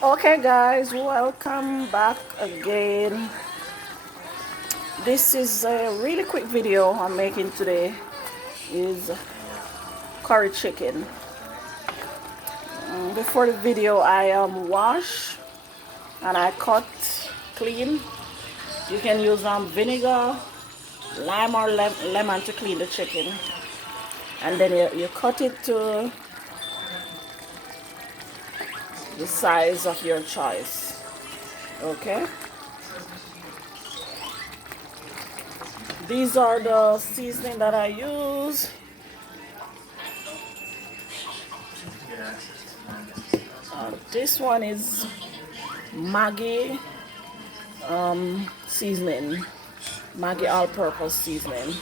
Okay guys, welcome back again. This is a really quick video I'm making today. Is curry chicken. Before the video I wash and I cut clean. You can use vinegar, lime or lemon to clean the chicken, and then you cut it to the size of your choice. Okay, these are the seasoning that I use. This one is Maggi seasoning, Maggi all-purpose seasoning,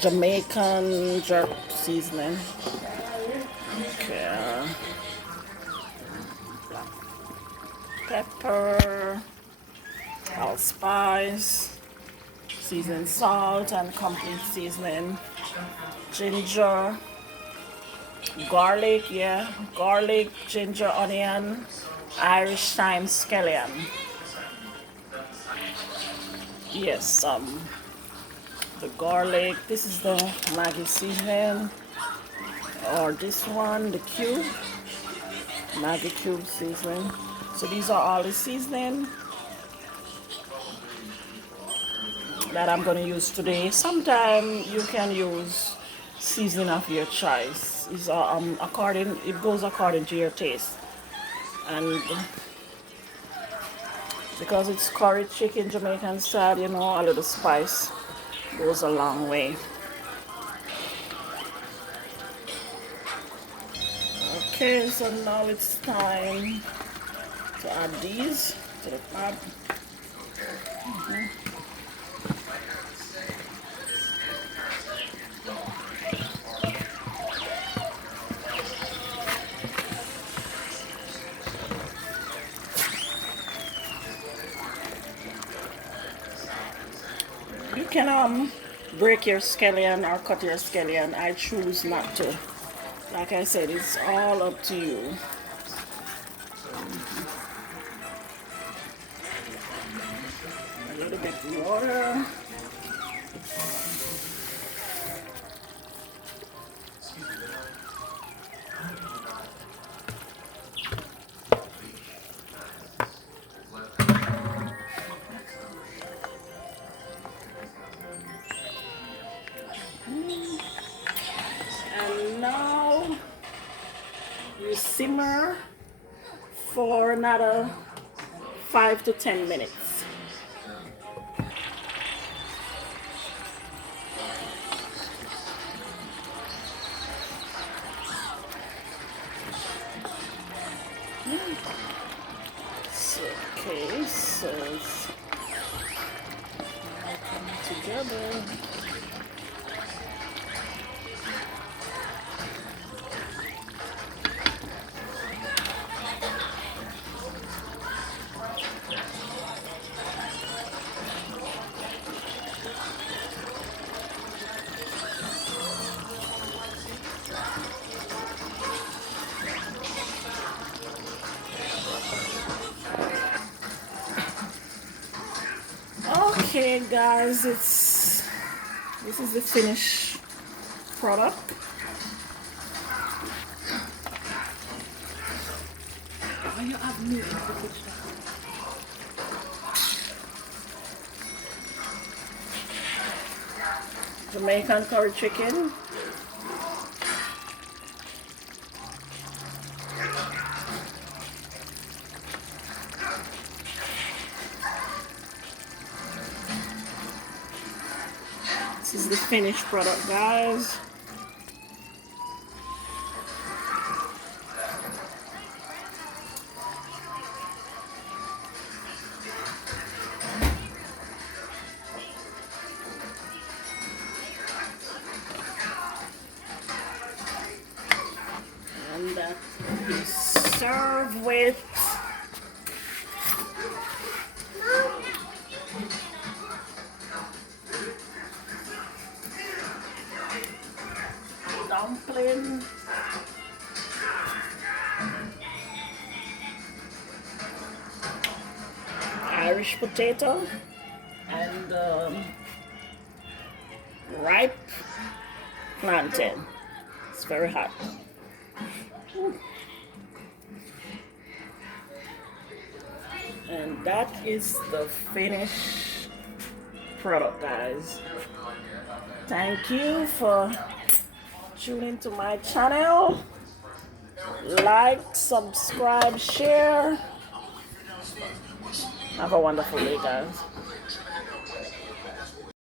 Jamaican jerk seasoning. Okay, pepper, allspice, seasoning salt and complete seasoning, ginger, garlic, garlic, ginger, onion, Irish thyme, scallion. Yes, the garlic. This is the Maggi seasoning, or this one, the cube, Maggi cube seasoning. So these are all the seasoning that I'm going to use today. Sometimes you can use seasoning of your choice. It's it goes according to your taste, and because it's curry chicken Jamaican style, a little spice goes a long way. Okay, so now it's time to add these to the pot. You can break your scallion or cut your scallion. I choose not to. Like I said, it's all up to you. A little bit water. And now you simmer for another 5 to 10 minutes. Okay, so it's all coming together. Okay guys, this is the finished product. You have meat in the kitchen. Jamaican curry chicken. This is the finished product, guys. And that is served with dumpling Irish potato, and ripe plantain. It's very hot. And that is the finished product, guys. Thank you for tuning to my channel. Like, subscribe, share. Have a wonderful day, guys.